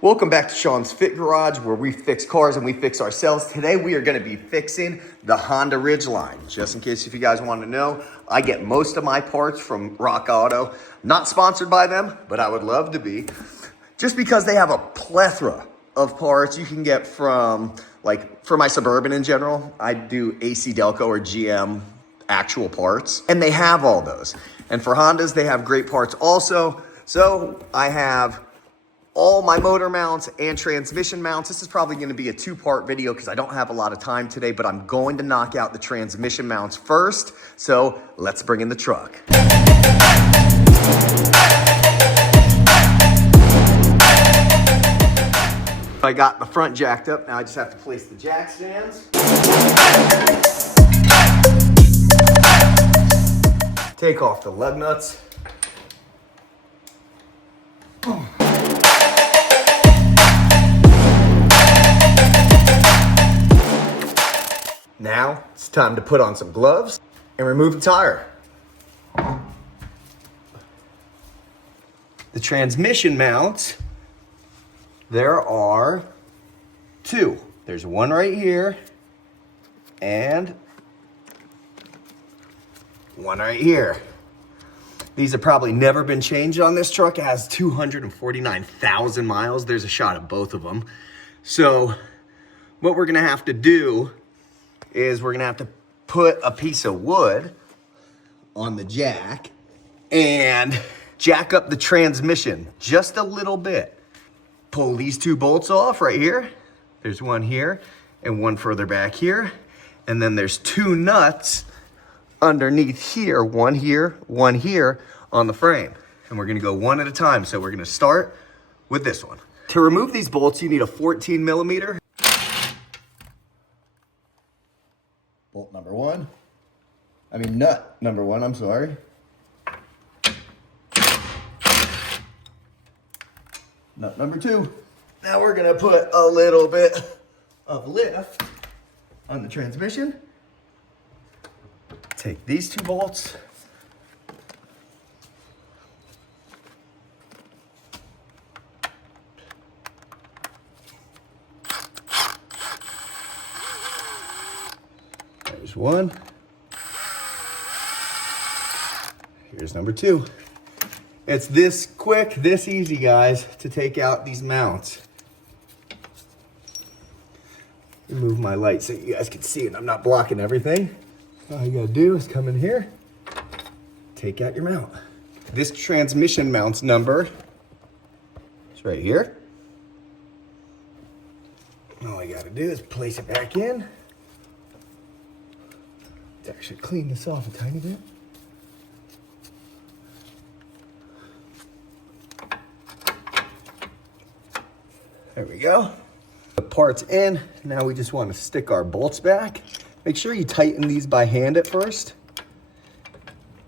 Welcome back to Sean's Fit Garage, where we fix cars and we fix ourselves. Today we are going to be fixing the Honda Ridgeline. Just in case if you guys want to know, I get most of my parts from Rock Auto. Not sponsored by them, but I would love to be. Just because they have a plethora of parts you can get from, like for my Suburban in general, I do AC Delco or GM actual parts, and they have all those. And for Hondas, they have great parts also. So I have all my motor mounts and transmission mounts. This is probably going to be a two-part video because I don't have a lot of time today, but I'm going to knock out the transmission mounts first. So let's bring in the truck. I got the front jacked up. Now I just have to place the jack stands. Take off the lug nuts. Now it's time to put on some gloves and remove the tire. The transmission mounts, there are two. There's one right here and one right here. These have probably never been changed on this truck. It has 249,000 miles. There's a shot of both of them. So what we're gonna have to do is we're gonna have to put a piece of wood on the jack and jack up the transmission just a little bit. Pull these two bolts off right here. There's one here and one further back here. And then there's two nuts underneath here, one here on the frame. And we're gonna go one at a time. So we're gonna start with this one. To remove these bolts, you need a 14 millimeter. Bolt number one. Nut number one, I'm sorry. Nut number two. Now we're gonna put a little bit of lift on the transmission. Take these two bolts. There's one. Here's number two. It's this quick, this easy, guys, to take out these mounts. Remove my light so you guys can see it. I'm not blocking everything. All you gotta do is come in here, take out your mount. This transmission mount's number is right here. All I gotta do is place it back in. Let's actually clean this off a tiny bit. There we go. The part's in. Now we just want to stick our bolts back. Make sure you tighten these by hand at first.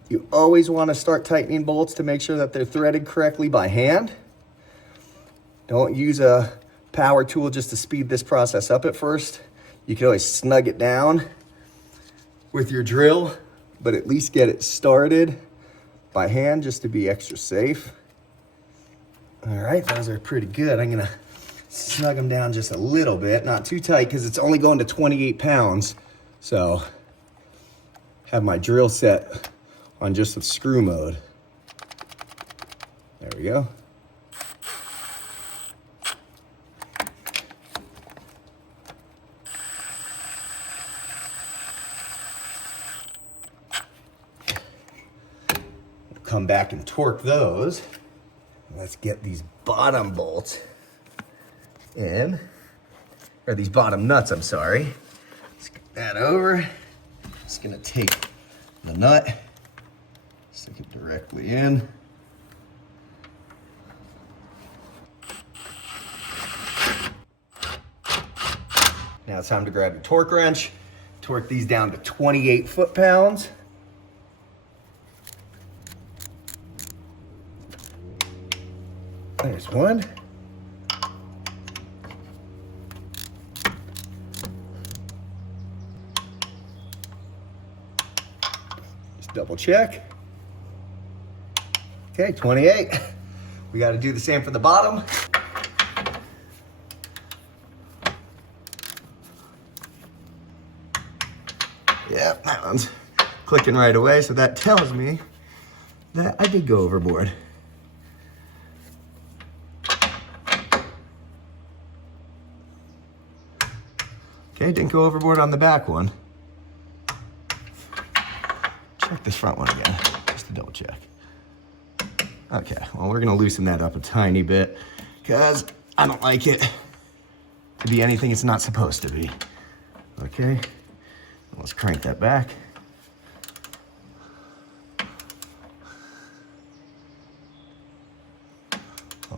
You always want to start tightening bolts to make sure that they're threaded correctly by hand. Don't use a power tool just to speed this process up at first. You can always snug it down with your drill, but at least get it started by hand just to be extra safe. All right, those are pretty good. I'm gonna snug them down just a little bit, not too tight because it's only going to 28 pounds. So have my drill set on just the screw mode. There we go. Come back and torque those. Let's get these bottom bolts in, or these bottom nuts, I'm sorry. Let's get that over. Just gonna take the nut, stick it directly in. Now it's time to grab your torque wrench, torque these down to 28 foot-pounds. There's one. Just double check. Okay, 28. We got to do the same for the bottom. Yeah, that one's clicking right away, so that tells me that I did go overboard. Okay, didn't go overboard on the back one. Check this front one again, just to double check. Okay, well, we're gonna loosen that up a tiny bit because I don't like it to be anything it's not supposed to be. Okay, let's crank that back.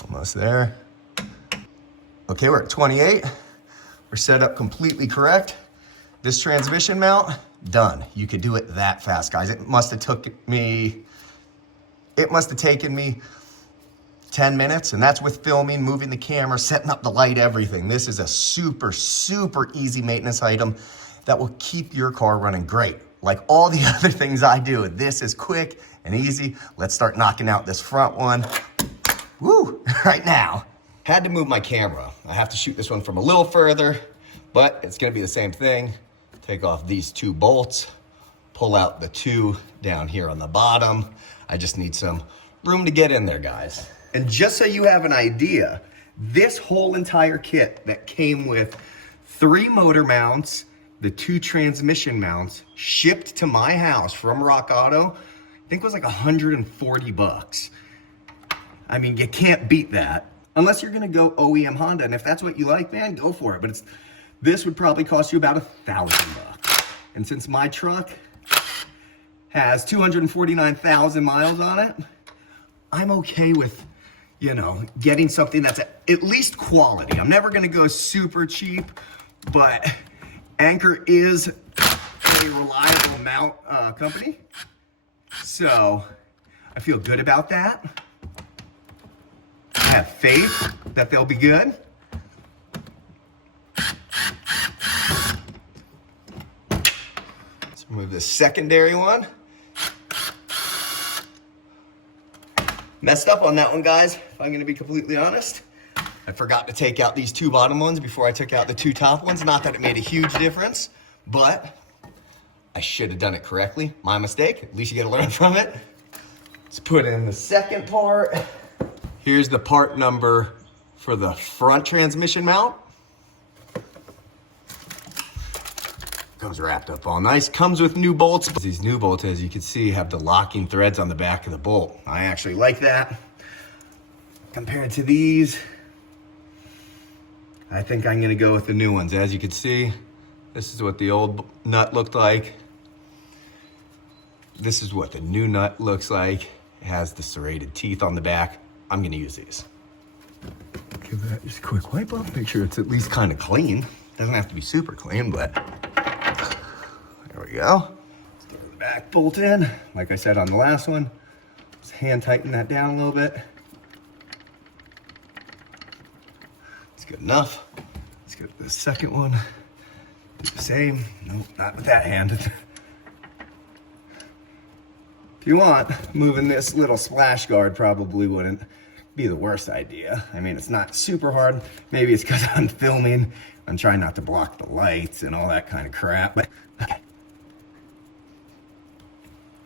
Almost there. Okay, we're at 28. We're set up completely correct. This transmission mount, done. You could do it that fast, guys. It must have taken me 10 minutes, and that's with filming, moving the camera, setting up the light, everything. This is a super, super easy maintenance item that will keep your car running great. Like all the other things I do, this is quick and easy. Let's start knocking out this front one. Woo, right now. Had to move my camera. I have to shoot this one from a little further, but it's gonna be the same thing. Take off these 2 bolts, pull out the 2 down here on the bottom. I just need some room to get in there, guys. And just so you have an idea, this whole entire kit that came with 3 motor mounts, the 2 transmission mounts, shipped to my house from Rock Auto, I think it was like 140 bucks. I mean, you can't beat that. Unless you're gonna go OEM Honda, and if that's what you like, man, go for it. But this would probably cost you about $1,000. And since my truck has 249,000 miles on it, I'm okay with, you know, getting something that's at least quality. I'm never gonna go super cheap, but Anchor is a reliable mount company. So I feel good about that. I have faith that they'll be good. Let's remove this secondary one. Messed up on that one, guys, if I'm gonna be completely honest. I forgot to take out these 2 bottom ones before I took out the 2 top ones. Not that it made a huge difference, but I should have done it correctly. My mistake, at least you gotta learn from it. Let's put in the second part. Here's the part number for the front transmission mount. Comes wrapped up all nice. Comes with new bolts. These new bolts, as you can see, have the locking threads on the back of the bolt. I actually like that. Compared to these, I think I'm gonna go with the new ones. As you can see, this is what the old nut looked like. This is what the new nut looks like. It has the serrated teeth on the back. I'm gonna use these. Give that just a quick wipe off, make sure it's at least kind of clean. Doesn't have to be super clean, but there we go. Let's get the back bolt in. Like I said on the last one, let's hand tighten that down a little bit. It's good enough. Let's get the second one. Do the same. Nope, not with that hand. If you want, moving this little splash guard probably wouldn't be the worst idea. I mean, it's not super hard. Maybe it's because I'm filming. I'm trying not to block the lights and all that kind of crap, but okay.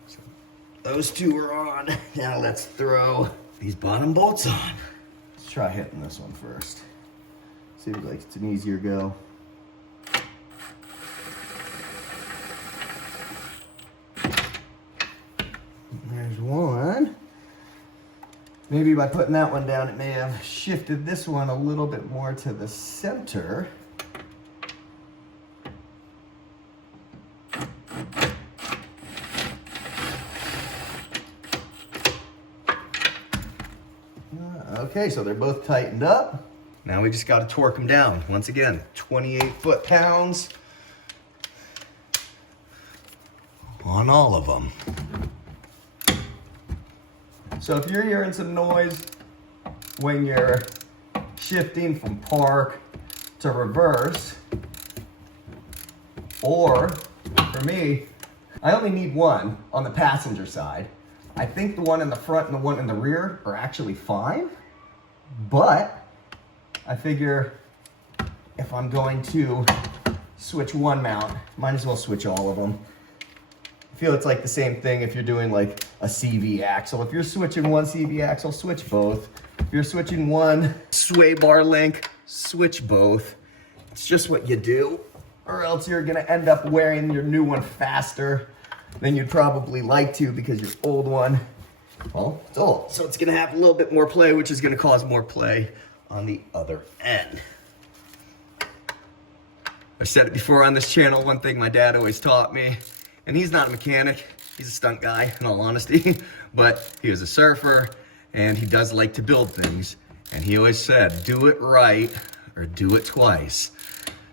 So those 2 are on. Now let's throw these bottom bolts on. Let's try hitting this one first. Seems like it's an easier go. There's one. Maybe by putting that one down, it may have shifted this one a little bit more to the center. Okay, so they're both tightened up. Now we just got to torque them down. Once again, 28 foot-pounds on all of them. So if you're hearing some noise when you're shifting from park to reverse, or for me, I only need one on the passenger side. I think the one in the front and the one in the rear are actually fine, but I figure if I'm going to switch one mount, might as well switch all of them. I feel it's like the same thing if you're doing like a CV axle. If you're switching one CV axle, switch both. If you're switching one sway bar link, switch both. It's just what you do, or else you're gonna end up wearing your new one faster than you'd probably like to because your old one, well, it's old. So it's gonna have a little bit more play, which is gonna cause more play on the other end. I've said it before on this channel, one thing my dad always taught me, and he's not a mechanic, he's a stunt guy in all honesty, but he was a surfer and he does like to build things. And he always said, do it right or do it twice.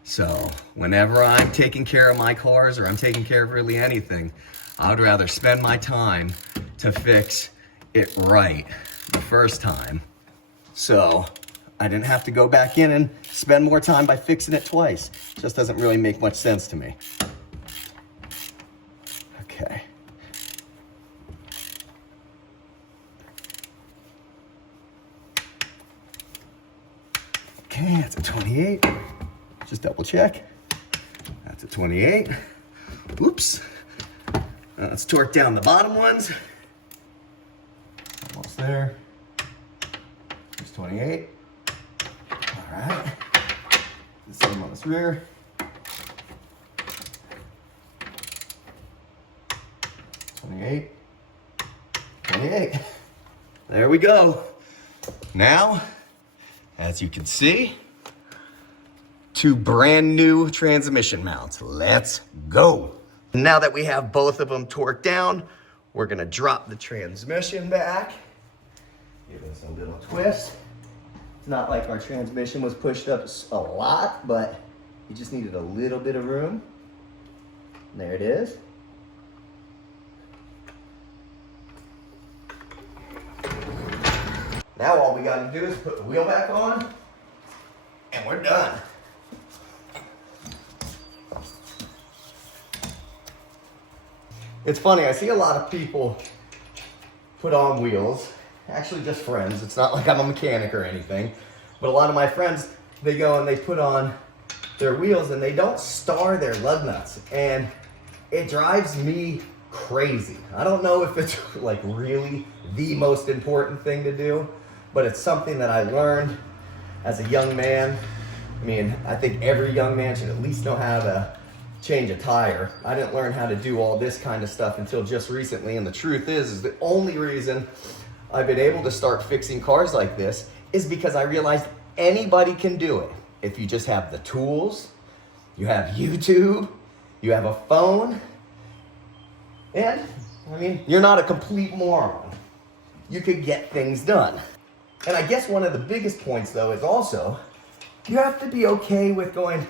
So whenever I'm taking care of my cars or I'm taking care of really anything, I would rather spend my time to fix it right the first time. So I didn't have to go back in and spend more time by fixing it twice. Just doesn't really make much sense to me. Okay. Okay, that's a 28. Just double check. That's a 28. Oops. Let's torque down the bottom ones. Almost there. There's 28. All right. The same on this rear. 28. 28. There we go. Now, as you can see, 2 brand new transmission mounts. Let's go. Now that we have both of them torqued down, we're gonna drop the transmission back. Give this a little twist. It's not like our transmission was pushed up a lot, but you just needed a little bit of room. And there it is. Now all we gotta do is put the wheel back on, and we're done. It's funny, I see a lot of people put on wheels, actually just friends. It's not like I'm a mechanic or anything, but a lot of my friends, they go and they put on their wheels and they don't star their lug nuts, and it drives me crazy. I don't know if it's like really the most important thing to do, but it's something that I learned as a young man. I mean, I think every young man should at least know how to change a tire. I didn't learn how to do all this kind of stuff until just recently, and the truth is the only reason I've been able to start fixing cars like this is because I realized anybody can do it. If you just have the tools, you have YouTube, you have a phone, and I mean, you're not a complete moron. You could get things done. And I guess one of the biggest points though is also, you have to be okay with going,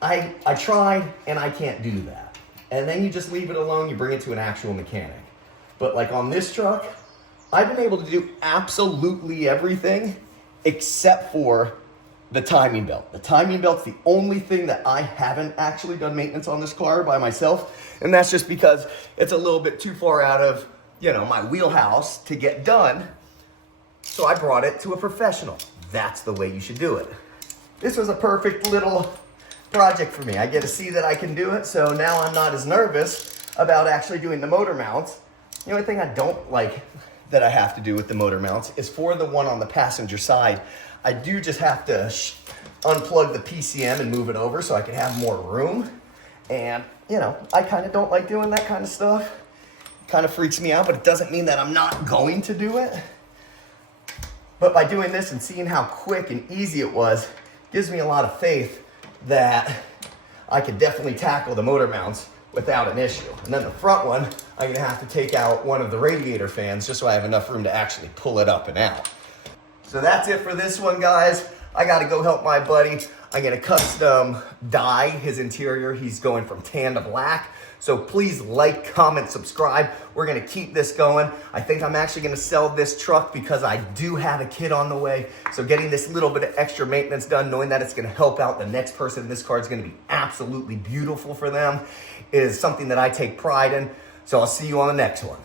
I tried and I can't do that. And then you just leave it alone, you bring it to an actual mechanic. But like on this truck, I've been able to do absolutely everything except for the timing belt. The timing belt's the only thing that I haven't actually done maintenance on this car by myself. And that's just because it's a little bit too far out of, you know, my wheelhouse to get done. So I brought it to a professional. That's the way you should do it. This was a perfect little project for me. I get to see that I can do it, so now I'm not as nervous about actually doing the motor mounts. The only thing I don't like that I have to do with the motor mounts is for the one on the passenger side. I do just have to unplug the PCM and move it over so I can have more room. And, you know, I kind of don't like doing that kind of stuff. It kind of freaks me out, but it doesn't mean that I'm not going to do it. But by doing this and seeing how quick and easy it was, gives me a lot of faith that I could definitely tackle the motor mounts without an issue. And then the front one, I'm gonna have to take out one of the radiator fans just so I have enough room to actually pull it up and out. So that's it for this one, guys. I gotta go help my buddy. I'm gonna custom dye his interior. He's going from tan to black. So please like, comment, subscribe. We're gonna keep this going. I think I'm actually gonna sell this truck because I do have a kid on the way. So getting this little bit of extra maintenance done, knowing that it's gonna help out the next person, this car is gonna be absolutely beautiful for them, is something that I take pride in. So I'll see you on the next one.